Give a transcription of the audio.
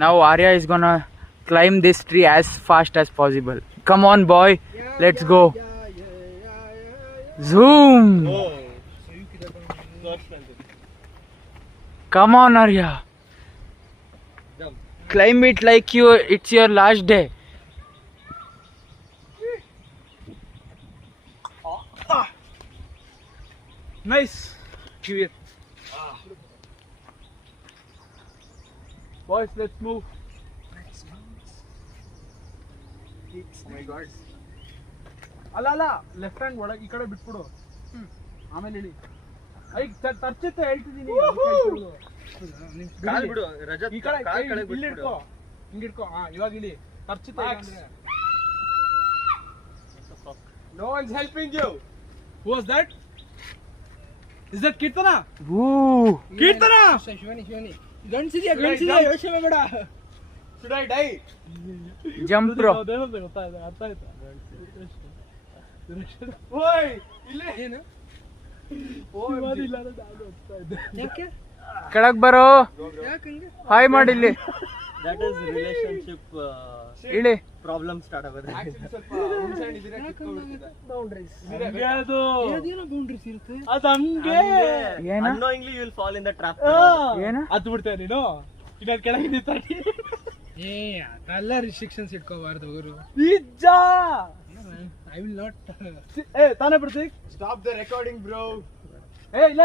Now Arya is gonna climb this tree as fast as possible. Come on, boy. Let's go. Zoom. Come on, Arya. Climb it like it's your last day. Nice. Boys, let's move. Oh my God. ಅಲ್ಲ left hand ಒಳಗೆ ಈ ಕಡೆ ಬಿಟ್ಬಿಡು, ಆಮೇಲೆ ಇಳಿ. ತರ್ಚಿತ್ತೆ ಹೇಳ್ತಿದ್ದೀನಿ. ಈ ಕಡೆ ಇಲ್ಲಿ ಇಟ್ಕೋ, ಹಿಂಗಿಟ್ಕೋ. ಇವಾಗ ಇಳಿ. ತರ್ಚಿತ್ತೆ. No one's helping you. Who was that? Is that Kirtana? Ooh. Kirtana! Shivani ಗಂಡ್ಸಿದ್ಯಾ ಯೋಚನೆ ಬೇಡ. Should I die? Jump, bro. ಗೊತ್ತಾಯ್ತು, ಅರ್ಥ ಆಯ್ತಾ? ಓಯ್ ಇಲ್ಲೇ ಏನು ಯಾಕೆ ಕೆಳಗ್ ಬರೋ. ಯಾಕಂಗೆ ಹಾಯ್ ಮಾಡಿಲ್ಲಿ. That is relationship ಇಳಿ. problem start ಆಗೋದು. ಆಕ್ಚುಲಿ ಸ್ವಲ್ಪ ಹುಣಸೆಹಣ್ಣು ಇದ್ರೆ ಕಿತ್ಕೊಂಡ್ಬಿಡ್ತಿದೆ. ಬೌಂಡ್ರೀಸ್ ಅದು ಅದೇನೋ ಬೌಂಡ್ರೀಸ್ ಇರುತ್ತೆ. ಅದು ಹಂಗೆ ಏನ? Unknowingly you will fall in the trap. ಏನ? ಅದು ಬಿಡ್ತೇನೆ ನೀನು. ಇನ್ನೊಂದು ಕೆಳಗೆ ನಿಂತಾಗಿ ಅದೆಲ್ಲ ರಿಸ್ಟ್ರಿಕ್ಷನ್ಸ್ ಇಟ್ಕೋಬಾರ್ದು ಅವರು. ನಿಜ. I will not. ತಾನೇ ಬಿಡ್ತಿ. Stop the recording bro. ಇಲ್ಲ